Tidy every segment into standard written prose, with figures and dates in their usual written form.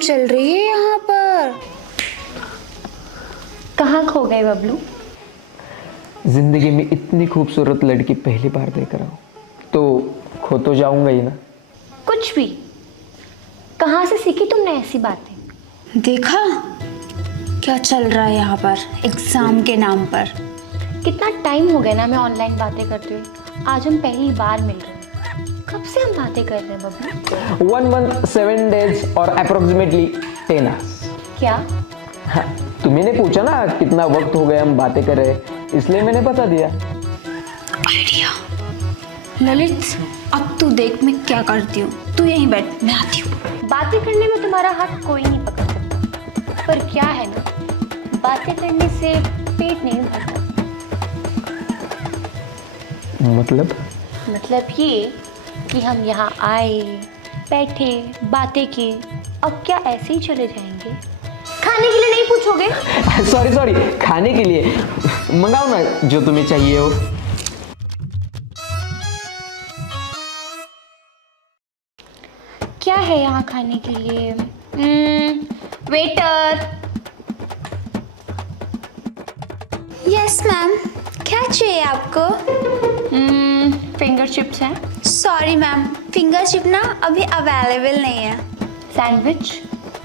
चल रही है यहाँ पर? कहाँ खो गए बबलू? जिंदगी में इतनी खूबसूरत लड़की पहली बार देख रहा हूँ, तो खो तो जाऊंगा ही ना। कुछ भी। कहाँ से सीखी तुमने ऐसी बातें? देखा क्या चल रहा है यहाँ पर एग्जाम के नाम पर? कितना टाइम हो गया ना मैं ऑनलाइन बातें करते हुए। आज हम पहली बार मिल रहे हैं। कब से हम बातें कर रहे हैं बबलू? 1 month 7 days और अप्रोक्सीमेटली 10 hours। क्या? हाँ, तुम्ही ने पूछा ना कितना वक्त हो गया हम बातें कर रहे हैं, इसलिए मैंने बता दिया। आइडिया। ललित अब तू देख मैं क्या करती हूँ, तू यहीं बैठ, मैं आती हूँ। बातें करने में तुम्हारा हाथ कोई नहीं पकड़ सकता, पर क्या है ना, बातें करने से पेट नहीं भरता। मतलब ये कि हम यहाँ आए, बैठे, बातें की, अब क्या ऐसे ही चले जाएंगे? खाने के लिए नहीं पूछोगे? सॉरी, खाने के लिए मंगाओ ना जो तुम्हें चाहिए हो। क्या है यहाँ खाने के लिए? वेटर। यस मैम, क्या चाहिए आपको? फिंगर चिप्स हैं। सॉरी मैम, फिंगर चिप ना अभी अवेलेबल नहीं है। सैंडविच।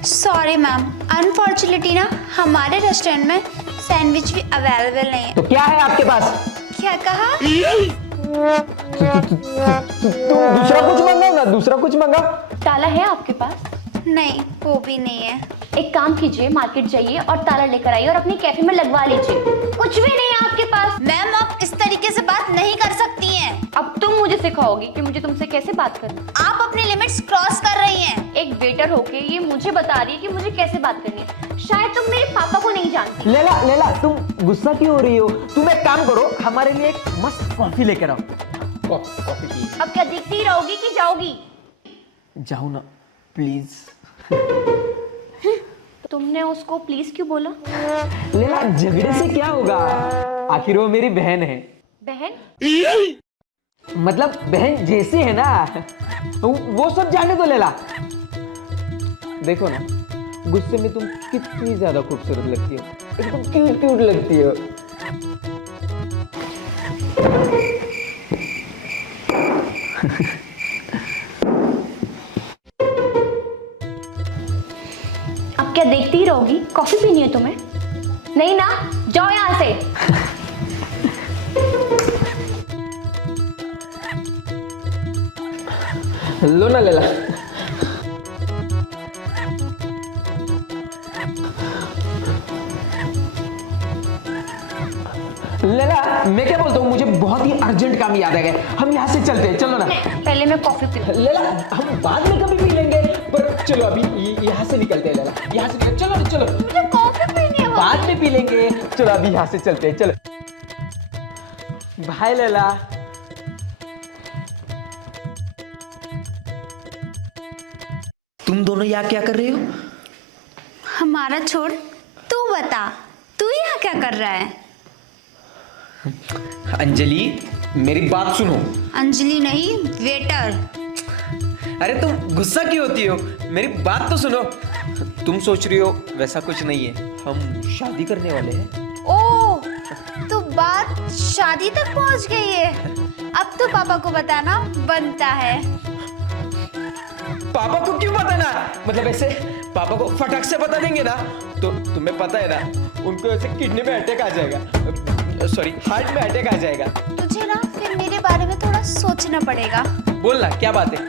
सॉरी मैम, अनफॉर्चुनेटली ना हमारे रेस्टोरेंट में सैंडविच भी अवेलेबल नहीं है। तो क्या है आपके पास? क्या कहा? दूसरा कुछ मंगाओ ना, दूसरा कुछ मंगाओ। ताला है आपके पास? नहीं, वो भी नहीं है। एक काम कीजिए, मार्केट जाइए और ताला लेकर आइए और अपने कैफे में लगवा लीजिए। कुछ भी नहीं है आपके पास? मैम आप इस तरीके से बात नहीं कर सकती हैं। अब तुम मुझे सिखाओगी कि मुझे तुमसे कैसे बात करनी। आप अपनी लिमिट्स क्रॉस कर रही हैं। एक वेटर होके ये मुझे बता रही है कि मुझे कैसे बात करनी है। शायद तुम मेरे पापा को नहीं जानती। लेला तुम गुस्सा क्यों हो रही हो? तुम एक काम करो, हमारे लिए एक मस्त कॉफी लेकर आओ। Coffee P. अब क्या दिखती रहोगी कि जाओगी? जाओ ना प्लीज। तुमने उसको प्लीज क्यों बोला? लेला झगड़े से क्या होगा, आखिर वो मेरी बहन है। बहन? मतलब बहन जैसी है ना, वो सब जाने दो। लेला देखो ना, गुस्से में तुम कितनी ज्यादा खूबसूरत लगती हो, एकदम क्यूट लगती हो। अब क्या देखती ही रहोगी? कॉफी पीनी है तुम्हें? नहीं ना, जाओ यहाँ से। लो ना लेला। लेला मैं क्या बोलता हूँ, मुझे बहुत ही अर्जेंट काम याद आ गया, हम यहाँ से चलते हैं, चलो ना। पहले मैं कॉफी पी। लेला हम बाद में कभी पी लेंगे, पर चलो अभी यहाँ से निकलते हैं। लेला यहाँ से चलो। मुझे कॉफी पीनी है। बाद में पी लेंगे, चलो अभी यहाँ से चलते हैं, चलो। बाय लेला। तुम दोनों यहाँ क्या कर रहे हो? हमारा छोड़, तू बता, तू यहाँ क्या कर रहा है? अंजलि मेरी बात सुनो। अंजलि नहीं, वेटर। अरे तुम गुस्सा क्यों होती हो, मेरी बात तो सुनो। तुम सोच रही हो वैसा कुछ नहीं है, हम शादी करने वाले हैं। ओह, तो बात शादी तक पहुंच गई है। अब तो पापा को बताना बनता है। पापा को क्यों बताना? मतलब ऐसे पापा को फटाक से बता देंगे ना, तो तुम्हें पता है ना, उनको ऐसे किडनी में अटैक आ जाएगा, सॉरी हार्ट में अटैक आ जाएगा। तुझे ना फिर मेरे बारे में थोड़ा सोचना पड़ेगा। बोलना क्या बात है?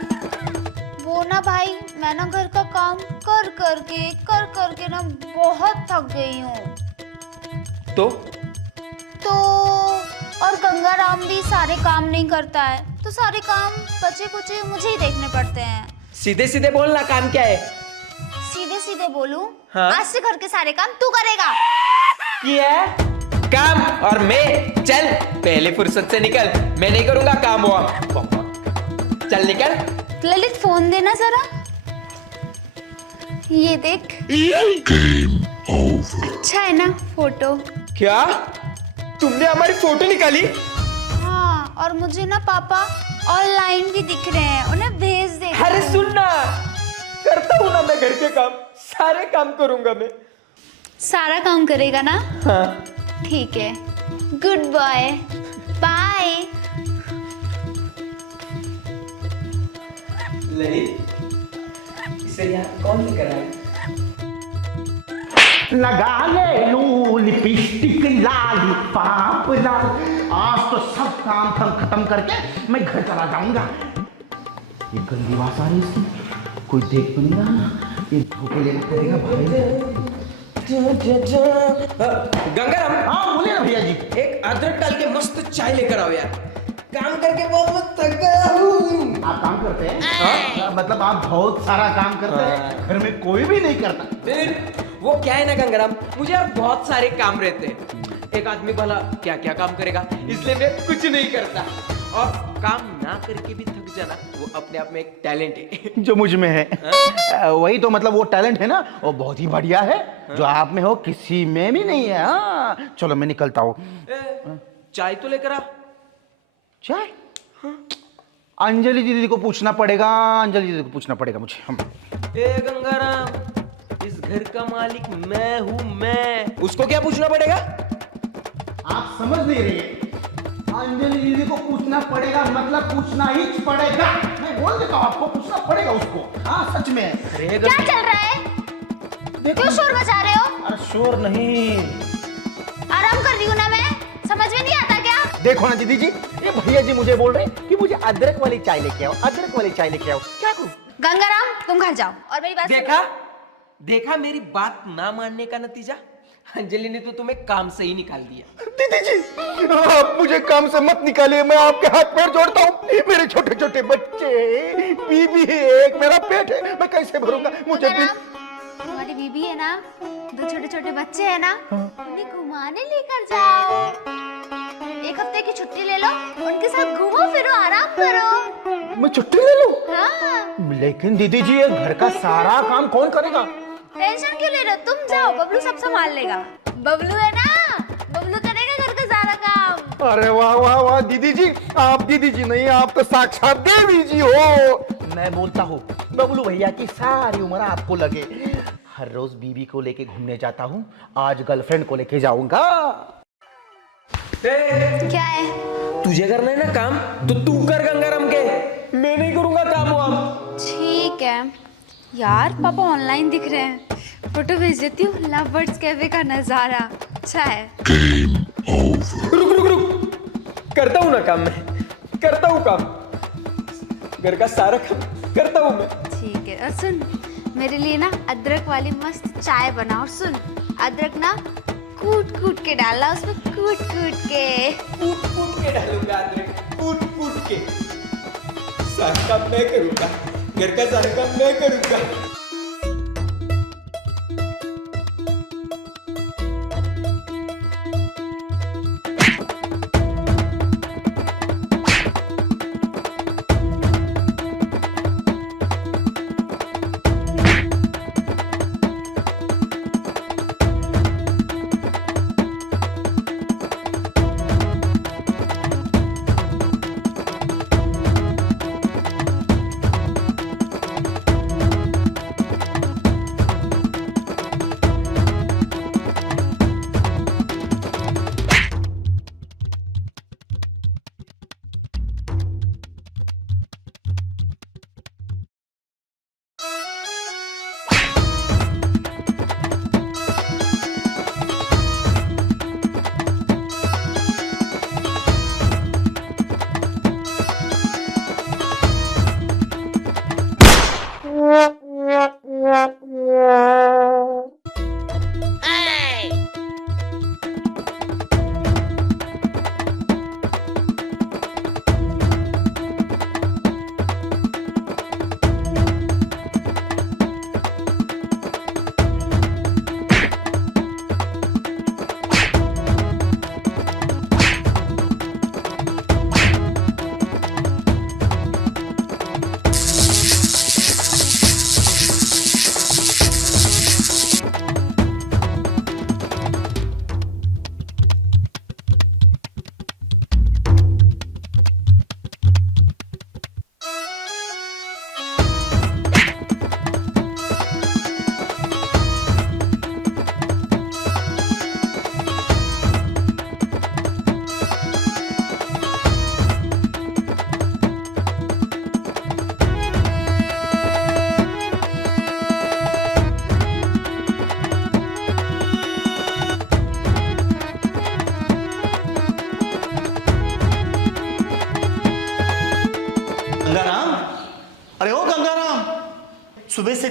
वो ना भाई, मैं ना घर का काम कर करके ना बहुत थक गई हूँ। तो और गंगाराम भी सारे काम नहीं करता है, तो सारे काम बचे कुचे मुझे ही देखने पड़ते हैं। सीधे सीधे बोलना, काम क्या है? सीधे सीधे बोलूं? हाँ? आज से घर के सारे काम तू करेगा। ये काम और मैं, चल पहले फुर्सत से निकल, मैं नहीं करूंगा काम। हुआ चल निकल। ललित फोन देना जरा, ये देख। अच्छा है ना फोटो? क्या तुमने हमारी फोटो निकाली? हाँ, और मुझे ना पापा ऑनलाइन भी दिख रहे हैं, उन्हें भेज दे। अरे सुन ना, करता हूँ ना मैं घर के काम, सारे काम करूंगा मैं। सारा काम करेगा ना? हाँ। ठीक है, गुड बॉय, बाय। इसे यहाँ कौन लेकर आया? लगा ले लू लिपस्टिक लाली पाप लाल। आज तो सब काम खत्म करके मैं घर चला जाऊंगा। ये गंदी आवाज आ रही है इसकी, कोई देख तो नहीं रहा ना? ये धोखे लेना पड़ेगा भाई। गंगाराम, हाँ बोलिए ना भैया जी। एक अदरक डाल के मस्त चाय लेकर आओ यार। काम करके बहुत थक गया हूँ। आप काम करते हैं? मतलब आप बहुत सारा काम करते हैं, घर में कोई भी नहीं करता। फिर वो क्या है ना गंगाराम, मुझे यार बहुत सारे काम रहते हैं। एक आदमी भला क्या क्या काम करेगा, इसलिए मैं कुछ नहीं करता। और काम ना करके भी थक जाना, वो अपने आप में एक टैलेंट है जो मुझ में है। वही तो मतलब वो टैलेंट है ना, वो बहुत ही बढ़िया है। जो आप में हो किसी में भी नहीं है। हाँ चलो मैं निकलता हूँ। चाय तो लेकर आ। चाय? अंजलि दीदी को पूछना पड़ेगा, अंजलि दीदी को पूछना पड़ेगा मुझे। ए गंगाराम, इस घर का मालिक मैं हूँ मैं, उसको क्या पूछना पड़ेगा? आप समझ नहीं रहे। अंजलि दीदी को पूछना पड़ेगा मतलब पूछना ही पड़ेगा। मैं बोल देता हूँ आपको, पूछना पड़ेगा उसको। हाँ सच में। क्या चल रहा है? क्यों शोर मचा रहे हो? अरे शोर नहीं, आराम कर रही हूँ ना मैं, समझ में नहीं आता क्या? देखो ना दीदी जी, ये भैया जी मुझे बोल रहे हैं कि मुझे अदरक वाली चाय लेके आओ, अदरक वाली चाय लेके आओ। क्या करूं? गंगाराम तुम घर जाओ और मेरी बात देखा देखा मेरी बात ना मानने का नतीजा। अंजलि ने तो तुम्हें काम से ही निकाल दिया। दीदी जी आप मुझे काम से मत निकालिए, मैं आपके हाथ पैर जोड़ता हूँ। मेरे छोटे छोटे बच्चे, बीबी है, एक मेरा पेट है, मैं कैसे भरूंगा? मुझे भी तुम्हारी बीबी है ना, दो छोटे छोटे बच्चे हैं ना, उन्हें घुमाने लेकर जाओ। एक हफ्ते की छुट्टी ले लो, उनके साथ घूमो फिरो, आराम करो। मैं छुट्टी ले लूं? हाँ। लेकिन दीदी जी ये घर का सारा काम कौन करेगा? टेंशन क्यों ले रहे हो? तुम जाओ, बबलू सब संभाल लेगा। बबलू है ना, बबलू करेगा घर का सारा काम। अरे वाह वाह वाह दीदी जी, आप दीदी जी नहीं, आप तो साक्षात देवी जी हो। मैं बोलता हूँ बबलू भैया की सारी उम्र आपको लगे। हर रोज बीबी को लेके घूमने जाता हूँ, आज गर्लफ्रेंड को लेके जाऊंगा। क्या है? तुझे करना है ना काम, तो तू कर गंगाराम के, मैं नहीं करूंगा काम वाम। ठीक है यार, पापा ऑनलाइन दिख रहे हैं, फोटो भेज देती हूँ। लव बर्ड्स कैफे का नजारा अच्छा है। रुक रुक रुक, करता हूँ ना काम, मैं करता हूँ काम, घर का सारा काम करता हूँ मैं। ठीक है, और सुन मेरे लिए ना अदरक वाली मस्त चाय बना। और सुन, अदरक ना कूट कूट के डालना उसमें, कूट कूट के। कूट कूट के डालूंगा अदरक, कूट कूट के। सारा काम मैं करूंगा, घर का सारा काम मैं करूंगा।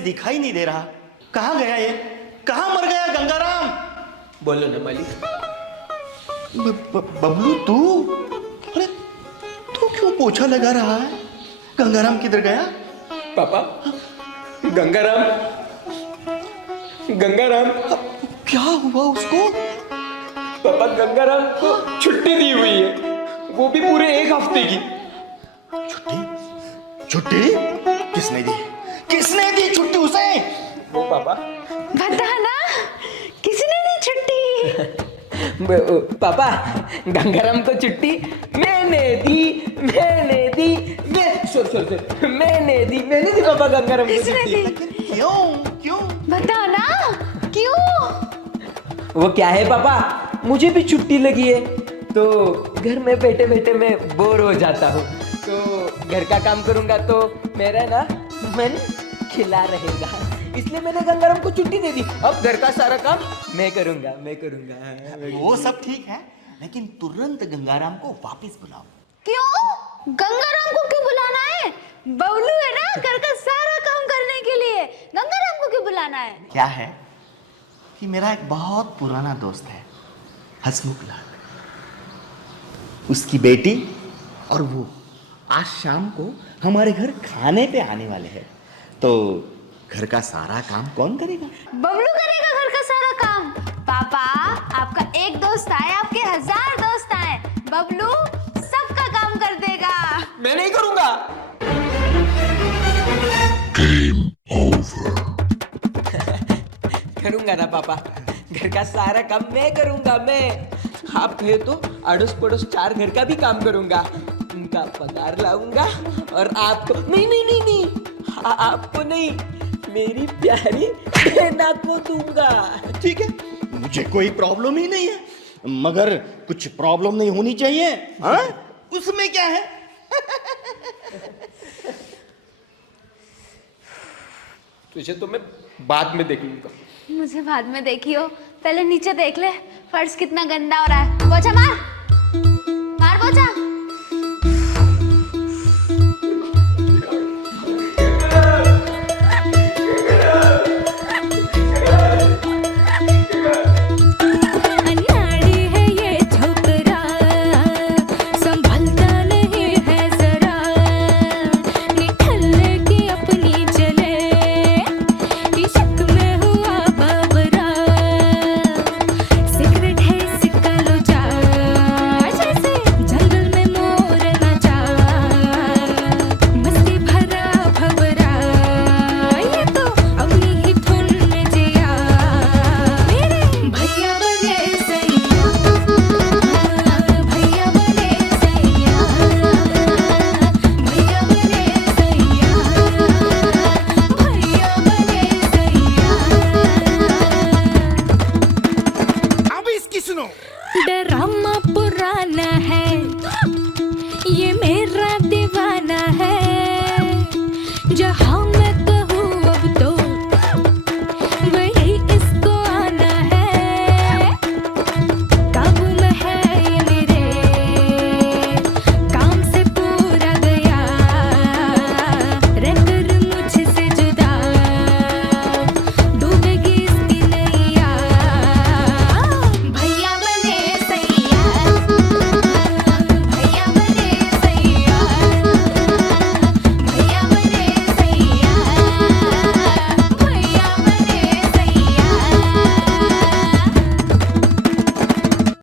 दिखाई नहीं दे रहा। कहाँ गया ये? कहाँ मर गया गंगाराम? बोलो ना मालिक। बबलू तू? अरे तू क्यों पोछा लगा रहा है? गंगाराम किधर गया? पापा, गंगाराम गंगाराम क्या हुआ उसको? पापा, गंगाराम को छुट्टी दी हुई है, वो भी पूरे 1 हफ्ते की। छुट्टी? छुट्टी किसने दी? किसने दी छुट्टी उसे? वो पापा। बताना किसने दी छुट्टी? पापा, गंगाराम को छुट्टी मैंने दी मैंने दी पापा गंगाराम को किसने छुट्टी। दी? क्यों? बताना क्यों? वो क्या है पापा, मुझे भी छुट्टी लगी है तो घर में बैठे बैठे मैं बोर हो जाता हूँ, तो घर का काम करूँगा तो मेरा ना मन खिला रहेगा, इसलिए मैंने गंगाराम को छुट्टी दे दी। अब घर का सारा काम मैं करूँगा। वो सब ठीक है, लेकिन तुरंत गंगाराम को वापस बुलाओ। क्यों? गंगाराम को क्यों बुलाना है? बबलू है ना घर का सारा काम करने के लिए, गंगाराम को क्यों बुलाना है? क्या है कि मेरा एक बहुत पुराना दोस्त है हसमुख लाल, उसकी बेटी और वो आज शाम को हमारे घर खाने पे आने वाले हैं, तो घर का सारा काम कौन करेगा? बबलू करेगा घर का सारा काम। पापा, आपका एक दोस्त आए, आपके 1000 दोस्त आए, बबलू सबका काम कर देगा। मैं नहीं करूँगा। करूँगा ना पापा, घर का सारा काम मैं करूँगा। मैं, आप कहे तो अड़ोस पड़ोस 4 घर का भी काम करूँगा, उनका पगार लाऊंगा और आपको नहीं, आपको नहीं, मेरी प्यारी बहना को दूंगा। ठीक है, मुझे कोई प्रॉब्लम ही नहीं है, मगर कुछ प्रॉब्लम नहीं होनी चाहिए। हाँ? उसमें क्या है? तुझे तो मैं बाद में देख लूंगा। मुझे बाद में देखियो, पहले नीचे देख ले फर्श कितना गंदा हो रहा है। पोछा मार पोछा। अन्याड़ी है ये छोकरा, संभलता नहीं है जरा, निठल्ले की अपनी चले, इश्क में हुआ बाबरा, सिगरेट है सिक्का लो जा, जैसे जंगल में मोर नाचा, मस्ती भरा भवरा, ये तो अपनी ही धुन में जिया, मेरे भैया बने सैया, भैया बने सैया, भैया बने सैया, भैया बने सैया। अब इसकी सुनो। ड्रामा पुराना है